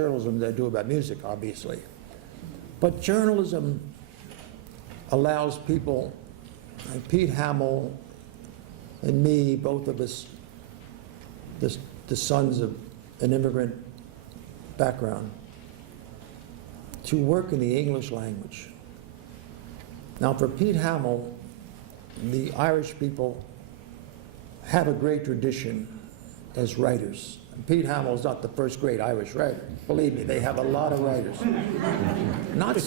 journalism that I do about music, obviously. But journalism allows people, like Pete Hamill and me, both of us, the sons of an immigrant background, to work in the English language. Now, for Pete Hamill, the Irish people have a great tradition as writers. Pete Hamill is not the first great Irish writer. Believe me, they have a lot of writers. Not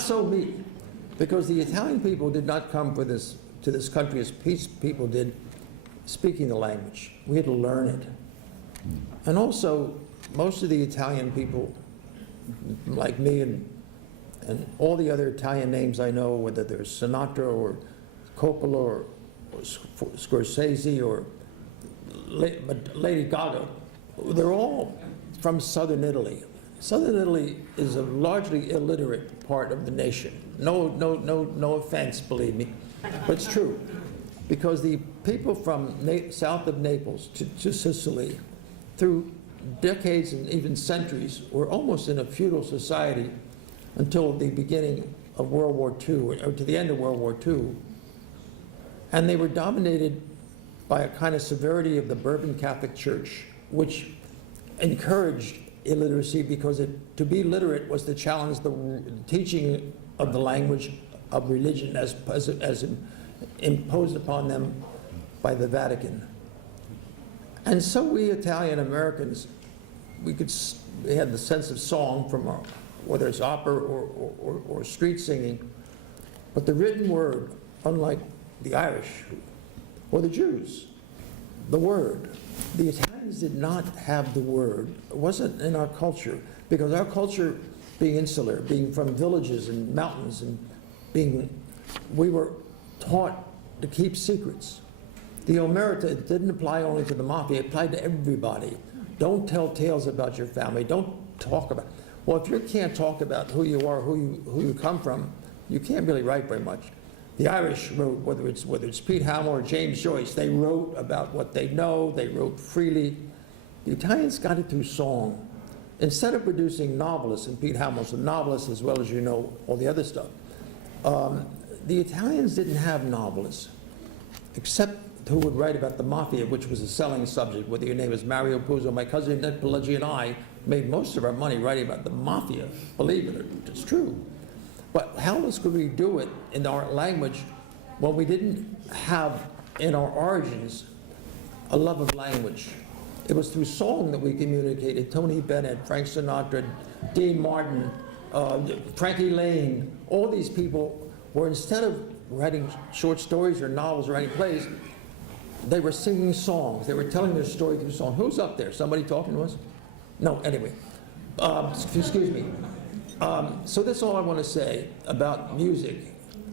so me, because the Italian people did not come to this country as Pete's people did, speaking the language. We had to learn it. And also, most of the Italian people, like me and all the other Italian names I know, whether they're Sinatra or Coppola or Scorsese or Lady Gaga, they're all from southern Italy. Southern Italy is a largely illiterate part of the nation. No offense, believe me, but it's true. Because the people from south of Naples to Sicily, through decades and even centuries, were almost in a feudal society until the beginning of World War II, or to the end of World War II. And they were dominated by a kind of severity of the Bourbon Catholic Church, which encouraged illiteracy because to be literate was to challenge the teaching of the language of religion as imposed upon them by the Vatican. And so we Italian Americans, we had the sense of song from whether it's opera or street singing, but the written word, unlike the Irish or the Jews, the word. The Italians did not have the word. It wasn't in our culture, because our culture, being insular, being from villages and mountains, and we were taught to keep secrets. The omerta didn't apply only to the mafia, it applied to everybody. Don't tell tales about your family. Don't talk about. Well, if you can't talk about who you are, who you come from, you can't really write very much. The Irish wrote, whether it's Pete Hamill or James Joyce, they wrote about what they know, they wrote freely. The Italians got it through song. Instead of producing novelists, and Pete Hamill's a novelist as well as all the other stuff, the Italians didn't have novelists, except who would write about the mafia, which was a selling subject, whether your name is Mario Puzo. My cousin Ned Pileggi and I made most of our money writing about the mafia, believe it, it's true. But how else could we do it in our language when we didn't have in our origins a love of language? It was through song that we communicated. Tony Bennett, Frank Sinatra, Dean Martin, Frankie Lane, all these people were, instead of writing short stories or novels or writing plays, they were singing songs. They were telling their story through song. Who's up there? Somebody talking to us? No, anyway. Excuse me. So that's all I want to say about music.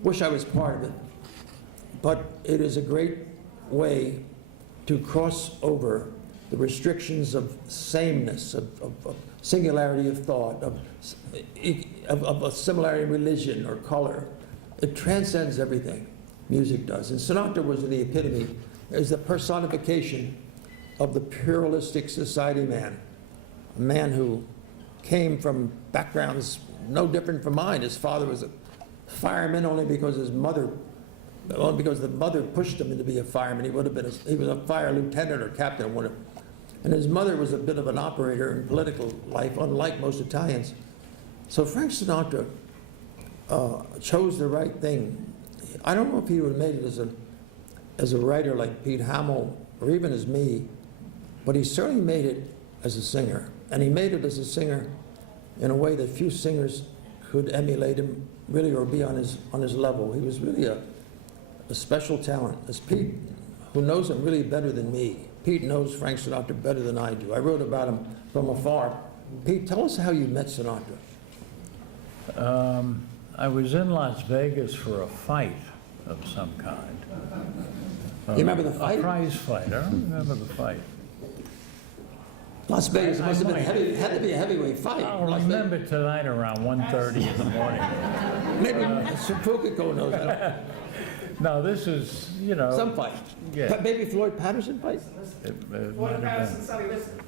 Wish I was part of it. But it is a great way to cross over the restrictions of sameness, of singularity of thought, of a similarity in religion or color. It transcends everything. Music does. And Sinatra was the epitome, is the personification of the pluralistic society man, a man who came from backgrounds no different from mine. His father was a fireman only because the mother pushed him to be a fireman. He was a fire lieutenant or captain, whatever. And his mother was a bit of an operator in political life, unlike most Italians. So Frank Sinatra chose the right thing. I don't know if he would have made it as a writer like Pete Hamill or even as me, but he certainly made it as a singer. And he made it as a singer in a way that few singers could emulate him, really, or be on his level. He was really a special talent. As Pete, who knows him really better than me, Pete knows Frank Sinatra better than I do. I wrote about him from afar. Pete, tell us how you met Sinatra. I was in Las Vegas for a fight of some kind. You remember the fight? A prize fight. I don't remember the fight. Las Vegas must have been had to be a heavyweight fight. I remember tonight around 1:30 in the morning. Maybe Supukico knows that. No, this is, some fight. Yeah. Maybe Floyd Patterson fight? It might Floyd have Patterson, been. Sonny Liston.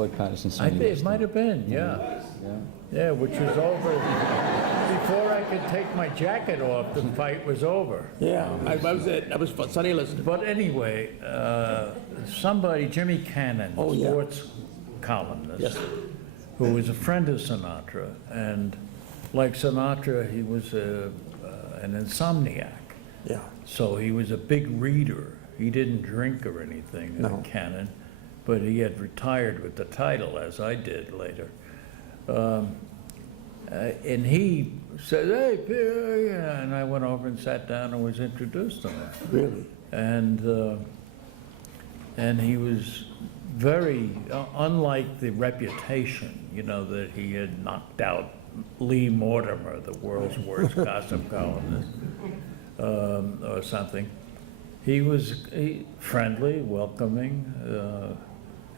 Floyd Patterson, I Sonny think it Liston. might have been, yeah. Yeah. Yeah, which was over, before I could take my jacket off, the fight was over. Yeah, that was Sonny Liston. But anyway, somebody, Jimmy Cannon, Oh, yeah. sports columnist, Yes. who was a friend of Sinatra, and like Sinatra, he was an insomniac. Yeah. So he was a big reader. He didn't drink or anything, No. Cannon, but he had retired with the title, as I did later. And he said, "Hey, Pierre," and I went over and sat down and was introduced to him. Really? And he was very, unlike the reputation, you know, that he had knocked out Lee Mortimer, the world's worst gossip columnist, or something. He was friendly, welcoming,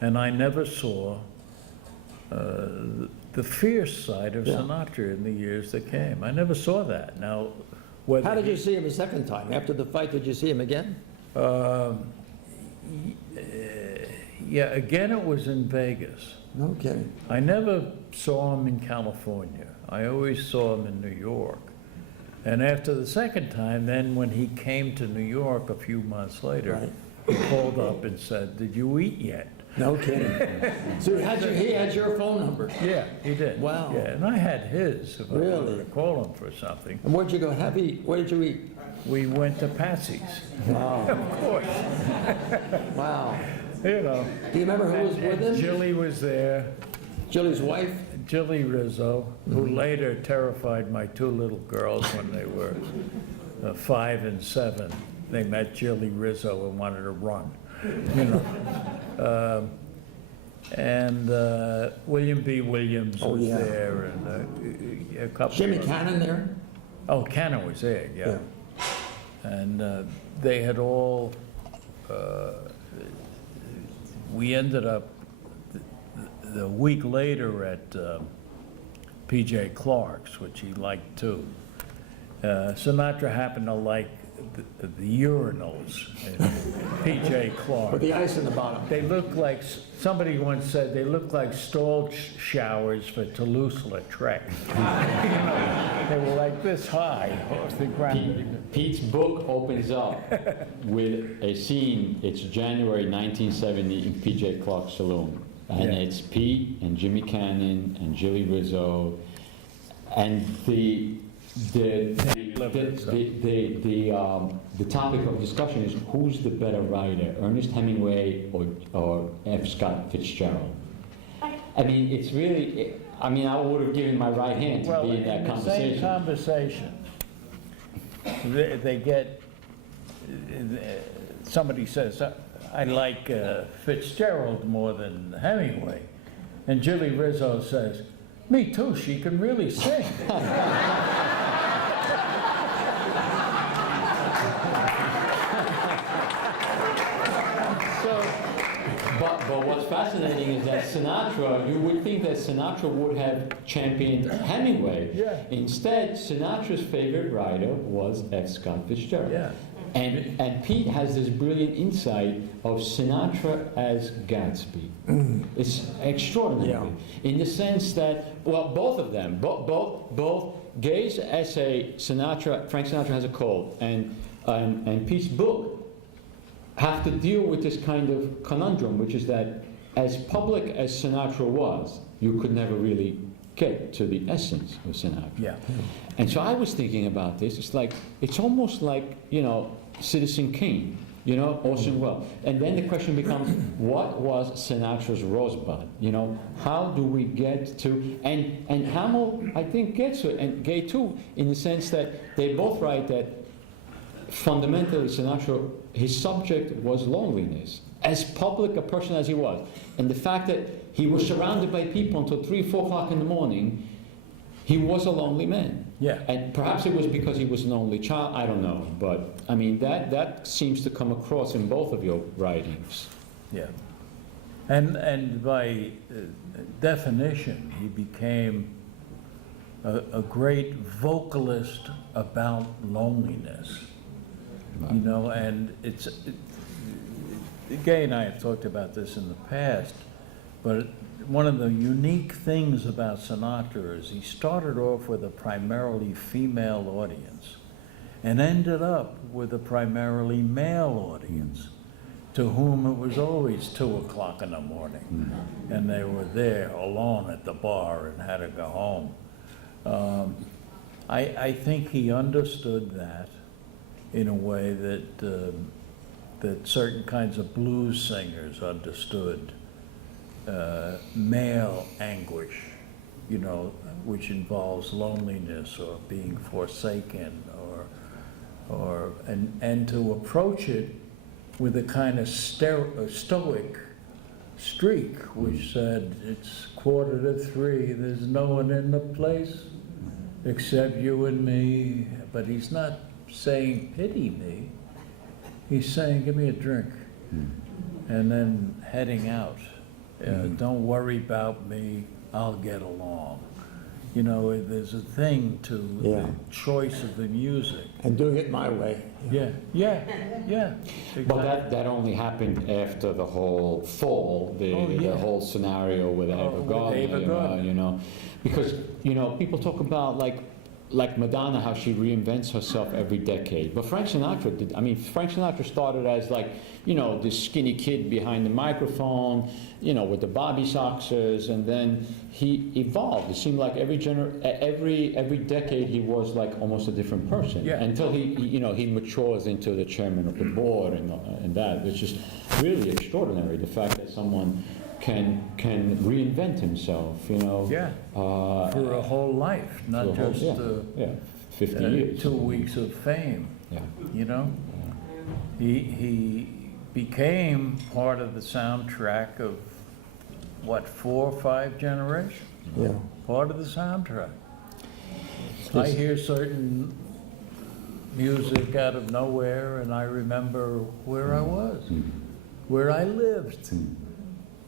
and I never saw the fierce side of Yeah. Sinatra in the years that came. I never saw that. Now, whether How did you see him a second time? After the fight, did you see him again? Yeah, again, it was in Vegas. Okay. I never saw him in California. I always saw him in New York. And after the second time, then when he came to New York a few months later, Right. he called up and said, "Did you eat yet?" No kidding. So he had your phone number. Yeah, he did. Wow. Yeah, and I had his, if I Really? wanted to call him for something. And where'd you go? Where did you eat? We went to Patsy's, Wow. of course, Wow. you know. Do you remember who was with And him? Jilly was there, Jilly's wife? Jilly Rizzo, who later terrified my two little girls when they were 5 and 7. They met Jilly Rizzo and wanted to run, you know. And William B. Williams Oh, was yeah. there, and a couple Jimmy of Cannon there? Oh, Cannon was there, yeah. And they had all, we ended up the week later at P.J. Clark's, which he liked too. Sinatra happened to like the urinals at P.J. With Clark. the ice in the bottom. They look like, somebody once said, they look like stall showers for Toulouse-Lautrec. You know, they were like this high off the ground. Pete's book opens up with a scene. It's January 1970 in P.J. Clark's saloon. And Yeah. it's Pete and Jimmy Cannon and Jilly Rizzo. And the topic of discussion is who's the better writer, Ernest Hemingway or F. Scott Fitzgerald? I mean, it's really, I mean, I would have given my right hand to Well, be in that the same conversation. conversation, they get, somebody says, "I like Fitzgerald more than Hemingway." And Jilly Rizzo says, "Me too, she can really sing." But what's fascinating is that Sinatra, you would think that Sinatra would have championed Hemingway. Yeah. Instead, Sinatra's favorite writer was F. Scott Fitzgerald. Yeah. And Pete has this brilliant insight of Sinatra as Gatsby. It's extraordinary. Yeah. In the sense that, well, both of them, both Gay's essay, Frank Sinatra Has a Cold, and Pete's book, have to deal with this kind of conundrum, which is that as public as Sinatra was, you could never really get to the essence of Sinatra. Yeah. And so I was thinking about this. It's almost like, you know, Citizen Kane, you know, Orson Welles. And then the question becomes, what was Sinatra's Rosebud? You know, how do we get to, and Hamill, I think, gets to it, and Gay too, in the sense that they both write that fundamentally Sinatra, his subject was loneliness, as public a person as he was. And the fact that he was surrounded by people until 3, 4 o'clock in the morning, he was a lonely man. Yeah. And perhaps it was because he was an only child, I don't know. But, I mean, that seems to come across in both of your writings. Yeah. And by definition, he became a great vocalist about loneliness. You know, and Gay and I have talked about this in the past. But one of the unique things about Sinatra is he started off with a primarily female audience and ended up with a primarily male audience to whom it was always 2 o'clock in the morning, and they were there alone at the bar and had to go home. I think he understood that in a way that that certain kinds of blues singers understood male anguish, you know, which involves loneliness or being forsaken, and to approach it with a kind of stoic streak, which said, it's 2:45, there's no one in the place except you and me. But he's not saying, pity me. He's saying, give me a drink. And then heading out. Don't worry about me, I'll get along. You know, there's a thing to the choice of the music. And doing it my way. Yeah. Exactly. But that only happened after the whole fall, the whole scenario with Ava Gardner, you know, because, you know, people talk about like Madonna, how she reinvents herself every decade. But Frank Sinatra did. I mean, Frank Sinatra started as like, you know, this skinny kid behind the microphone, you know, with the Bobby Soxers, and then he evolved. It seemed like every decade he was like almost a different person. Yeah. Until he matures into the chairman of the board and that, which is really extraordinary. The fact that someone can reinvent himself, you know. Yeah. For a whole life, not just 50 years. 2 weeks of fame. Yeah. You know, he became part of the soundtrack of what, 4 or 5 generations. Yeah. Part of the soundtrack. I hear certain music out of nowhere, and I remember where I was, where I lived.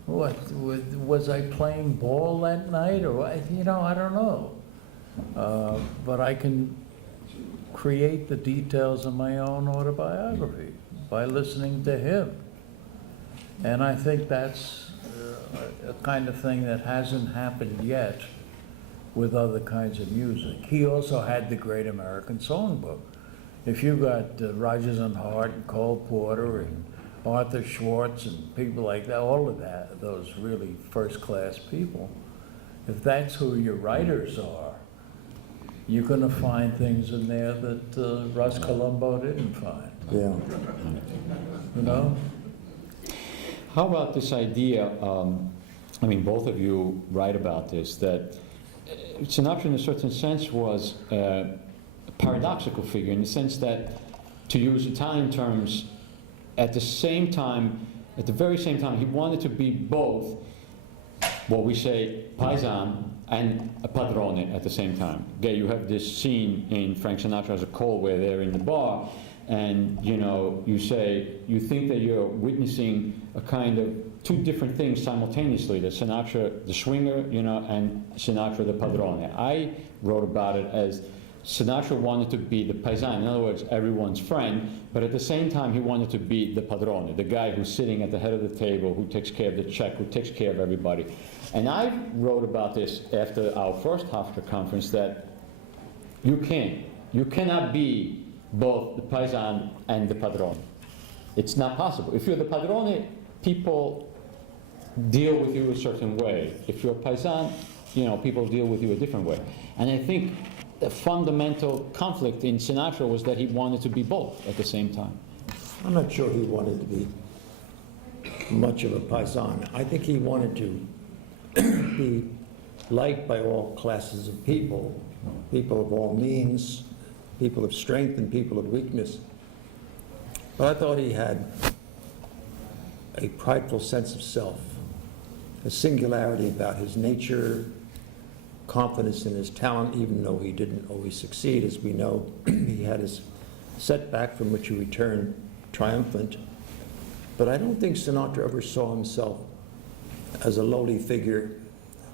What, was I playing ball that night, or what? You know, I don't know. But I can create the details of my own autobiography by listening to him. And I think that's a kind of thing that hasn't happened yet with other kinds of music. He also had the Great American Songbook. If you got Rodgers and Hart and Cole Porter and Arthur Schwartz and people like that, all of that, those really first-class people, if that's who your writers are, you're going to find things in there that Russ Columbo didn't find. Yeah. You know? How about this idea, I mean, both of you write about this, that Sinatra in a certain sense was a paradoxical figure, in the sense that, to use Italian terms, at the very same time, he wanted to be both what we say paisan and a padrone at the same time. Okay, you have this scene in Frank Sinatra as a Cole where they're in the bar, and you know, you think that you're witnessing a kind of 2 different things simultaneously, the Sinatra, the swinger, you know, and Sinatra, the padrone. I wrote about it as Sinatra wanted to be the paisan, in other words, everyone's friend, but at the same time he wanted to be the padrone, the guy who's sitting at the head of the table, who takes care of the check, who takes care of everybody. And I wrote about this after our first Hofstra conference, that you cannot be both the paisan and the padrone. It's not possible. If you're the padrone, people deal with you a certain way. If you're a paisan, you know, people deal with you a different way. And I think the fundamental conflict in Sinatra was that he wanted to be both at the same time. I'm not sure he wanted to be much of a paisan. I think he wanted to be liked by all classes of people, people of all means, people of strength and people of weakness. But I thought he had a prideful sense of self, a singularity about his nature, confidence in his talent, even though he didn't always succeed. As we know, he had his setback from which he returned triumphant. But I don't think Sinatra ever saw himself as a lowly figure,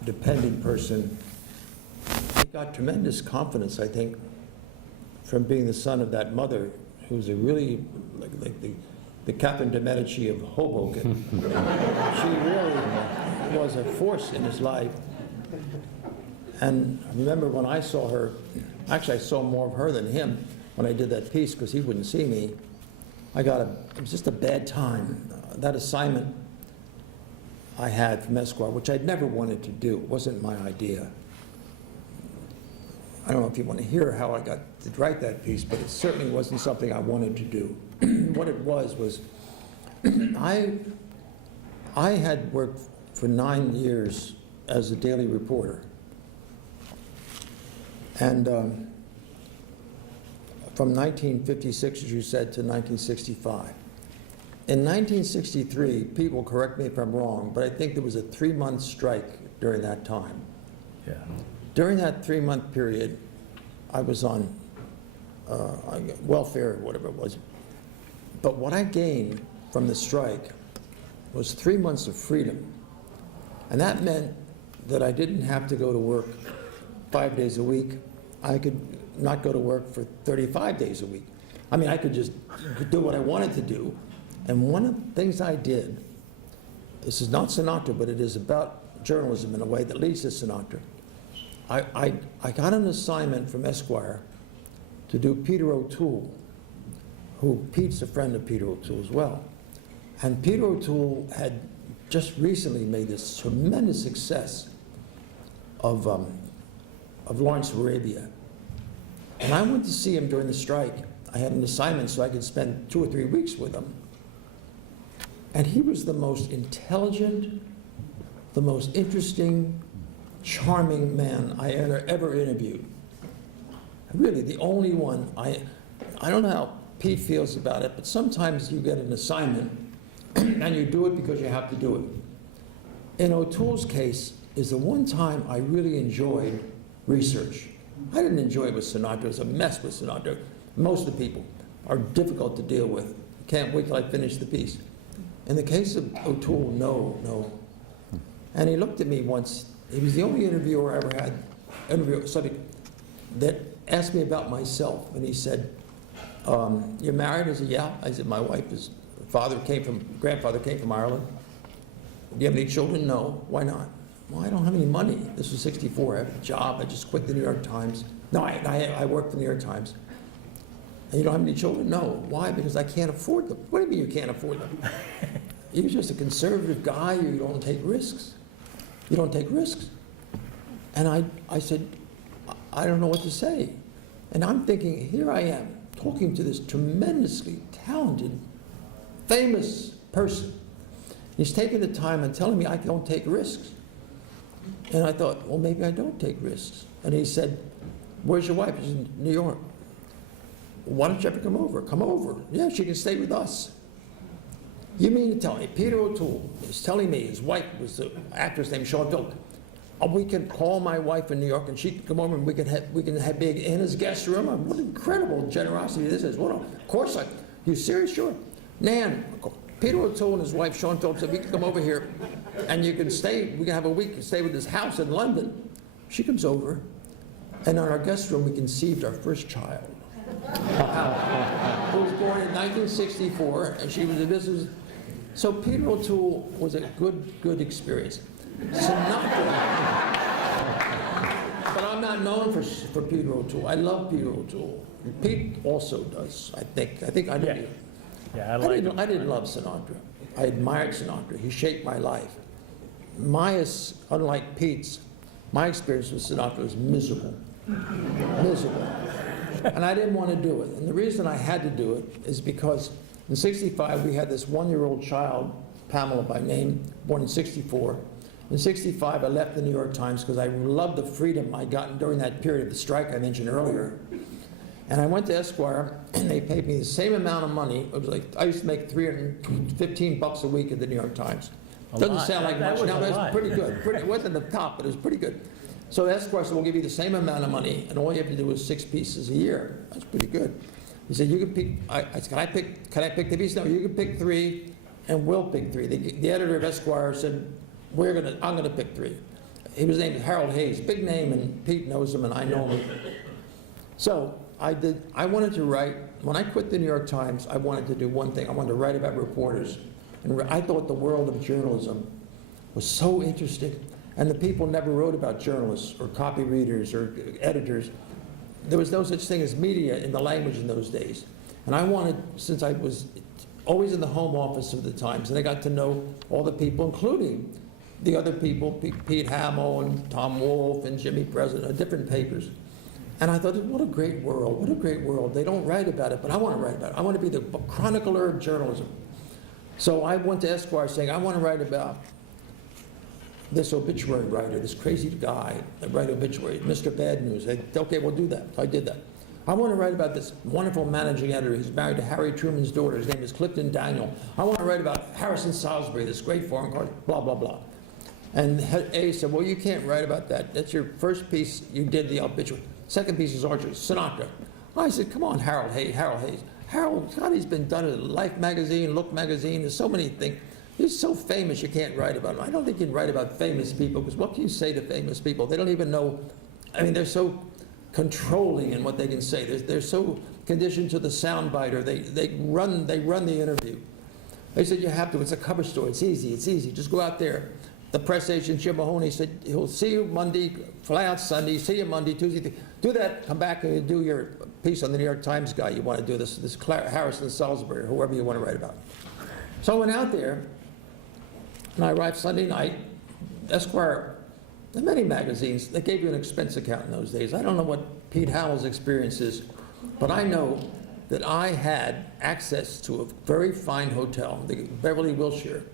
dependent person. He got tremendous confidence, I think, from being the son of that mother, who was a really, like the Catherine de Medici of Hoboken. She really was a force in his life. And I remember when I saw her, actually I saw more of her than him when I did that piece because he wouldn't see me. It was just a bad time. That assignment I had from Esquire, which I'd never wanted to do, it wasn't my idea. I don't know if you want to hear how I got to write that piece, but it certainly wasn't something I wanted to do. What it was I had worked for 9 years as a daily reporter. And from 1956, as you said, to 1965. In 1963, people correct me if I'm wrong, but I think there was a 3-month strike during that time. Yeah. During that 3-month period, I was on welfare, or whatever it was. But what I gained from the strike was 3 months of freedom. And that meant that I didn't have to go to work 5 days a week. I could not go to work for 35 days a week. I mean, I could just do what I wanted to do. And one of the things I did, this is not Sinatra, but it is about journalism in a way that leads to Sinatra. I got an assignment from Esquire to do Peter O'Toole, who Pete's a friend of Peter O'Toole as well. And Peter O'Toole had just recently made this tremendous success of Lawrence of Arabia. And I went to see him during the strike. I had an assignment so I could spend 2 or 3 weeks with him. And he was the most intelligent, the most interesting, charming man I ever interviewed. Really, the only one. I don't know how Pete feels about it, but sometimes you get an assignment and you do it because you have to do it. In O'Toole's case is the one time I really enjoyed research. I didn't enjoy it with Sinatra. It was a mess with Sinatra. Most of the people are difficult to deal with. Can't wait till I finish the piece. In the case of O'Toole, no. And he looked at me once. He was the only interviewer I ever had, subject, that asked me about myself. And he said, "You're married?" I said, "Yeah." I said, "My wife is, grandfather came from Ireland." "Do you have any children?" "No." "Why not?" "Well, I don't have any money." This was 64. I have a job. I just quit the New York Times. No, I worked for the New York Times. "And you don't have any children?" "No." "Why?" "Because I can't afford them." "What do you mean you can't afford them?" "You're just a conservative guy. You don't take risks. You don't take risks." And I said, "I don't know what to say." And I'm thinking, here I am, talking to this tremendously talented, famous person. He's taking the time and telling me I don't take risks. And I thought, well, maybe I don't take risks. And he said, "Where's your wife?" "She's in New York." "Why don't you ever come over?" "Come over." "Yeah, she can stay with us." You mean to tell me Peter O'Toole is telling me his wife was the actress named Shawn Phillips? We can call my wife in New York and she can come over and we can have big in his guest room. What incredible generosity this is. Well, of course, you serious? Sure. Nan, Peter O'Toole and his wife Shawn Phillips said we can come over here and you can stay. We can have a week and stay with his house in London. She comes over, and in our guest room we conceived our first child, who was born in 1964, and she was a business. So Peter O'Toole was a good experience. Sinatra, but I'm not known for Peter O'Toole. I love Peter O'Toole. Pete also does, I think I do. Yeah, I didn't love Sinatra. I admired Sinatra. He shaped my life. Unlike Pete's, my experience with Sinatra was miserable. Miserable. And I didn't want to do it. And the reason I had to do it is because in 65, we had this 1-year-old child, Hamill by name, born in 64. In 65, I left the New York Times because I loved the freedom I got during that period of the strike I mentioned earlier. And I went to Esquire, and they paid me the same amount of money. It was like, I used to make $315 a week at the New York Times. Doesn't sound like much now, but it was pretty good. It wasn't the top, but it was pretty good. So Esquire said, we'll give you the same amount of money, and all you have to do is 6 pieces a year. That's pretty good. He said, you can pick, I said, can I pick the piece? No, you can pick 3, and we'll pick 3. The editor of Esquire said, I'm gonna pick 3. He was named Harold Hayes, big name, and Pete knows him, and I know him. So I wanted to write, when I quit the New York Times, I wanted to do one thing. I wanted to write about reporters. And I thought the world of journalism was so interesting. And the people never wrote about journalists or copy readers or editors. There was no such thing as media in the language in those days. And I wanted, since I was always in the home office of the Times, and I got to know all the people, including the other people, Pete Hamill and Tom Wolfe and Jimmy President, of different papers. And I thought, what a great world, what a great world. They don't write about it, but I want to write about it. I want to be the chronicler of journalism. So I went to Esquire saying, I want to write about this obituary writer, this crazy guy that write obituary, Mr. Bad News. I said, okay, we'll do that. So I did that. I want to write about this wonderful managing editor who's married to Harry Truman's daughter. His name is Clifton Daniel. I want to write about Harrison Salisbury, this great foreign correspondent, blah, blah, blah. And A said, well, you can't write about that. That's your first piece, you did the obituary. Second piece is Archer, Sinatra. I said, come on, Harold Hayes. Harold, God, he's been done in Life magazine, Look magazine, there's so many things. He's so famous you can't write about him. I don't think you can write about famous people, because what can you say to famous people? They don't even know, I mean, they're so controlling in what they can say. They're so conditioned to the soundbite, or they run the interview. They said, you have to, it's a cover story, it's easy, just go out there. The press agent, Jim Mahoney, said, he'll see you Monday, fly out Sunday, see you Monday, Tuesday. Do that, come back and do your piece on the New York Times guy. You want to do this Harrison Salisbury, whoever you want to write about. So I went out there, and I arrived Sunday night. Esquire, and many magazines, they gave you an expense account in those days. I don't know what Pete Hamill's experience is, but I know that I had access to a very fine hotel, the Beverly Wilshire.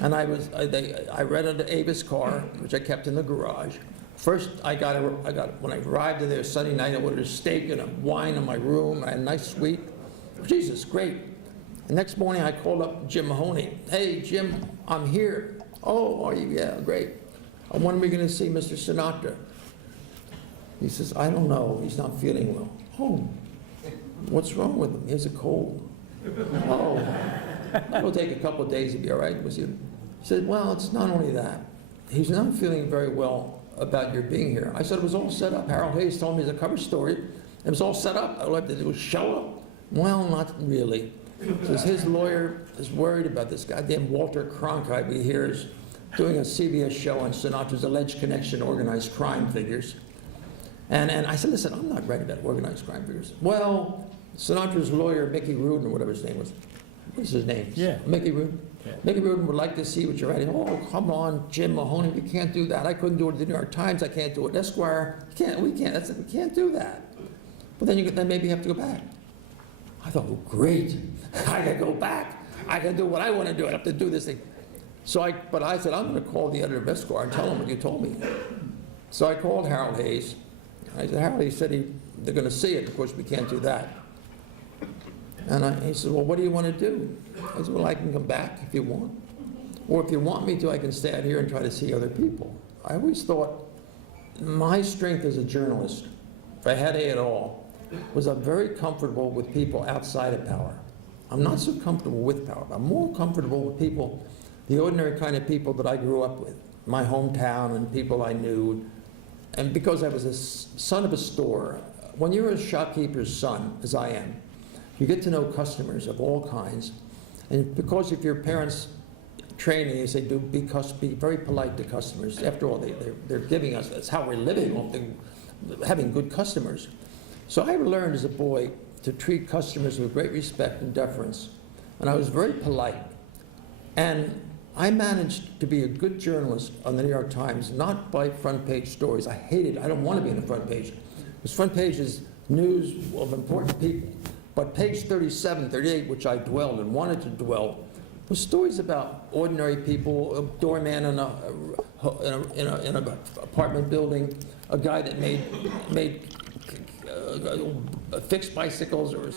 And I rented an Avis car, which I kept in the garage. First, when I arrived there Sunday night, I ordered a steak and a wine in my room. I had a nice suite. Jesus, great. The next morning, I called up Jim Mahoney. Hey, Jim, I'm here. Oh, are you? Yeah, great. When are we going to see Mr. Sinatra? He says, I don't know. He's not feeling well. Oh, what's wrong with him? He has a cold. Oh. It'll take a couple of days to be all right. He said, well, it's not only that. He's not feeling very well about your being here. I said, it was all set up. Harold Hayes told me the cover story. It was all set up. All I had to do was show up. Well, not really. Because his lawyer is worried about this goddamn Walter Cronkite we hear is doing a CBS show on Sinatra's alleged connection to organized crime figures. And I said, listen, I'm not writing about organized crime figures. Well, Sinatra's lawyer, Mickey Rudin, or whatever his name was, what's his name? Yeah. Mickey Rudin? Yeah. Mickey Rudin would like to see what you're writing. Oh, come on, Jim Mahoney, we can't do that. I couldn't do it at the New York Times. I can't do it at Esquire. We can't do that. But then maybe you have to go back. I thought, oh, great. I can go back. I can do what I want to do. I have to do this thing. But I said, I'm going to call the editor of Esquire and tell him what you told me. So I called Harold Hayes. I said, Harold, he said they're going to see it. Of course, we can't do that. And he said, well, what do you want to do? I said, well, I can come back if you want. Or if you want me to, I can stay out here and try to see other people. I always thought my strength as a journalist, if I had A at all, was I'm very comfortable with people outside of power. I'm not so comfortable with power. I'm more comfortable with people, the ordinary kind of people that I grew up with, my hometown and people I knew. And because I was a son of a store, when you're a shopkeeper's son, as I am, you get to know customers of all kinds. And because of your parents' training, they say, be very polite to customers. After all, they're giving us, that's how we're living, having good customers. So I learned as a boy to treat customers with great respect and deference. And I was very polite. And I managed to be a good journalist on the New York Times, not by front page stories. I hated it. I don't want to be in the front page. Because front page is news of important people. But page 37, 38, which I dwelled and wanted to dwell, was stories about ordinary people, a doorman in an apartment building, a guy that made fixed bicycles, or